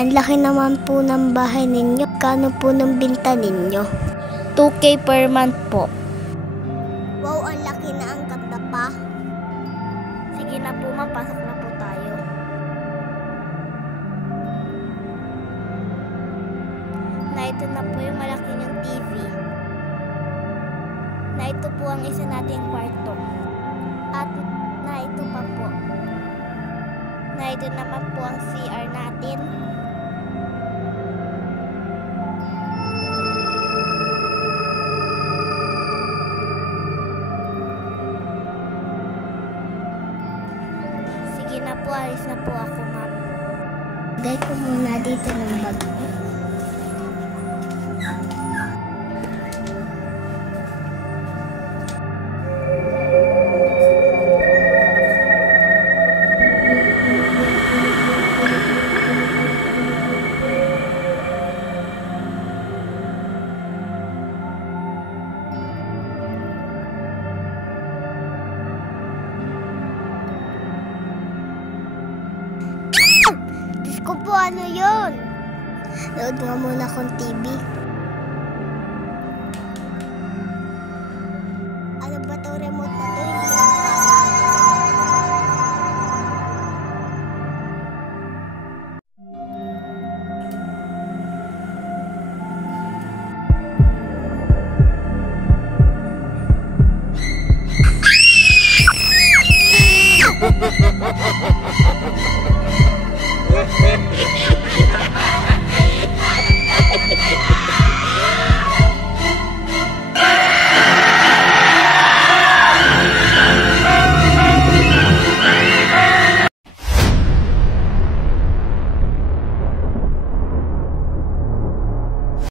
Ang laki naman po ng bahay ninyo. Kano po ng binta ninyo? 2K per month po. Wow, ang laki na, ang ganda pa. Sige na po ma'am, pasok na po tayo. Na ito na po yung malaki niyang TV. Na ito po ang isa nating kwarto. At na ito pa po. Na ito naman po ang CR natin. Sige na po, alis na po ako ma'am. Lagay ko muna dito ng bag ko. Diyos ko po, ano yun? Load nga muna akong TV. Ano ba ito, remote